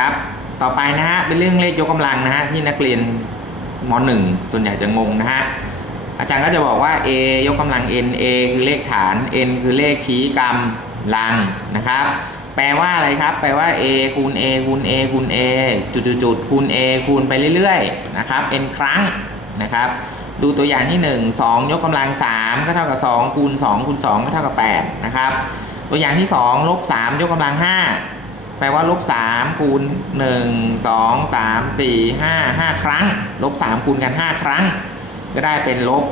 ครับ ต่อไปนะฮะเป็นเรื่องเลขยกกำลังนะฮะที่นักเรียนม .1 ส่วนใหญ่จะงงนะฮะอาจารย์ก็จะบอกว่า a ยกกำลัง n a คือเลขฐาน n คือเลขชี้กำลังนะครับ แปลว่าอะไรครับ แปลว่า a คูณ a คูณ a คูณ a จุดๆคูณ a คูณไปเรื่อยๆนะครับ n ครั้งนะครับดูตัวอย่างที่ 1 2 ยกกำลัง 3 ก็เท่ากับ2คูณ2คูณ2ก็เท่ากับ8นะครับตัวอย่างที่ 2 ลบ 3 ยกกำลัง 5 แปลว่าลบ3คูณ1 2 3 4 5 5ครั้ง ลบ3คูณกัน5ครั้ง ก็ได้เป็นลบ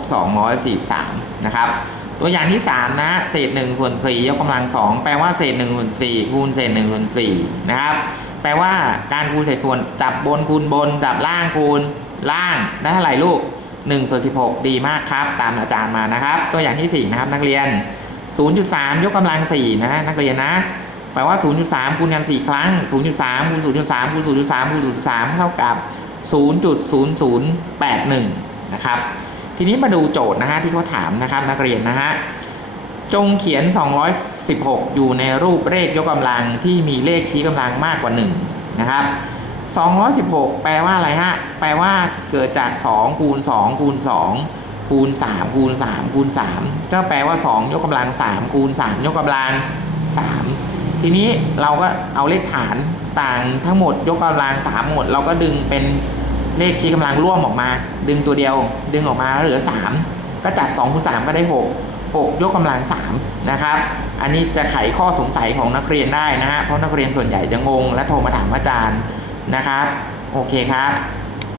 243นะครับ ตัวอย่างที่3นะ เศษ1ส่วน4ยกกำลัง2แปลว่าเศษ1ส่วน4คูณเศษ1ส่วน4นะครับ แปลว่าการคูณเศษส่วนจับบนคูณบนจับล่างคูณล่างได้เท่าไหร่ลูก1ส่วน16 ดีมากครับ ตามอาจารย์มานะครับ ตัวอย่างที่ 4 นะครับนักเรียน 0.3 ยกกำลัง 4 นะนักเรียนนะ แปลว่า 0.3คูณกัน4ครั้ง 0.3คูณ0.3คูณ0.3คูณ0.3 เท่ากับ 0.0081 นะครับ ทีนี้มาดูโจทย์นะฮะที่เขาถามนะครับนักเรียนนะฮะ จงเขียน 216 อยู่ในรูปเลขยกกำลังที่มีเลขชี้กำลังมากกว่า 1 นะครับ216 แปลว่าอะไรฮะ แปลว่าเกิดจาก 2 คูณ 2 คูณ 2 คูณ 3 คูณ 3 คูณ 3 ก็แปลว่า 2 ยกกำลัง 3 คูณ 3 ยกกำลัง 3 ทีนี้เราก็เอาเลขฐานต่างทั้งหมดยกกำลัง3หมด เราก็ดึงเป็นเลขชี้กำลังร่วมออกมา ดึงตัวเดียว ดึงออกมาเหลือ 3 ก็จาก2คูณ3ก็ได้ 6 6 ยกกำลัง3นะครับ อันนี้จะไขข้อสงสัยของนักเรียนได้นะฮะเพราะนักเรียนส่วนใหญ่จะงงและโทรมาถามอาจารย์นะครับ โอเคครับ